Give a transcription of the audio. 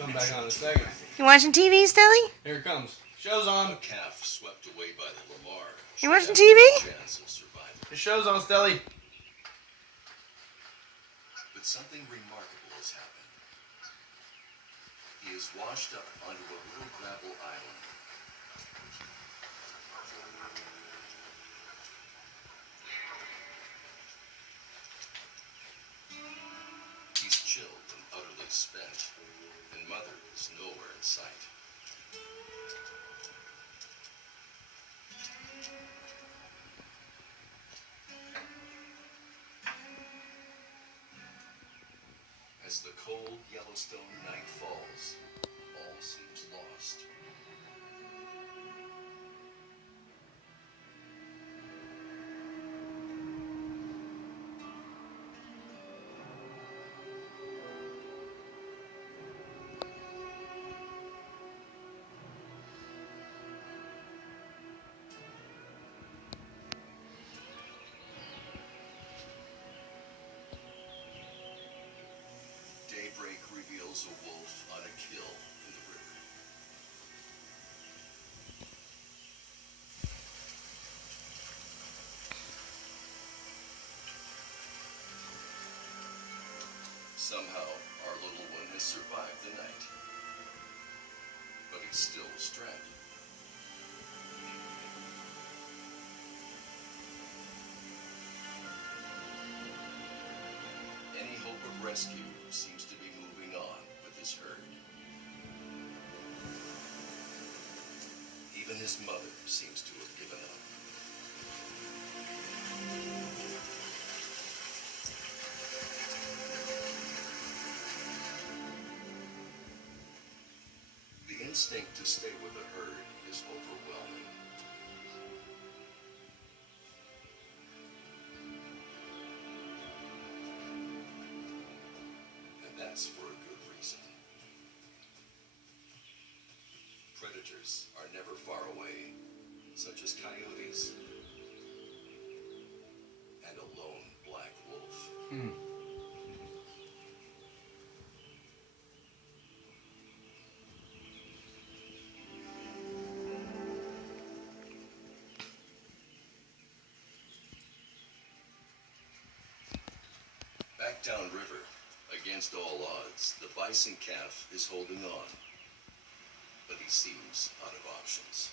Come back on in a second. You watching TV, Stelly? Here it comes. Show's on. A calf swept away by the Lamar. You watching TV? Chance of survival. The show's on, Stelly. But something remarkable has happened. He is washed up onto a little gravel island. He's chilled and utterly spent, and Mother is nowhere in sight. As the cold Yellowstone night falls, all seems lost. Daybreak reveals a wolf on a kill in the river. Somehow, our little one has survived the night. But he's still stranded. Any hope of rescue seems to be moving on with his herd. Even his mother seems to have given up. The instinct to stay with the herd is overwhelming. And that's for a good reason. Predators are never far away, such as coyotes and a lone black wolf. Back downriver, against all odds, the bison calf is holding on, but he seems out of options.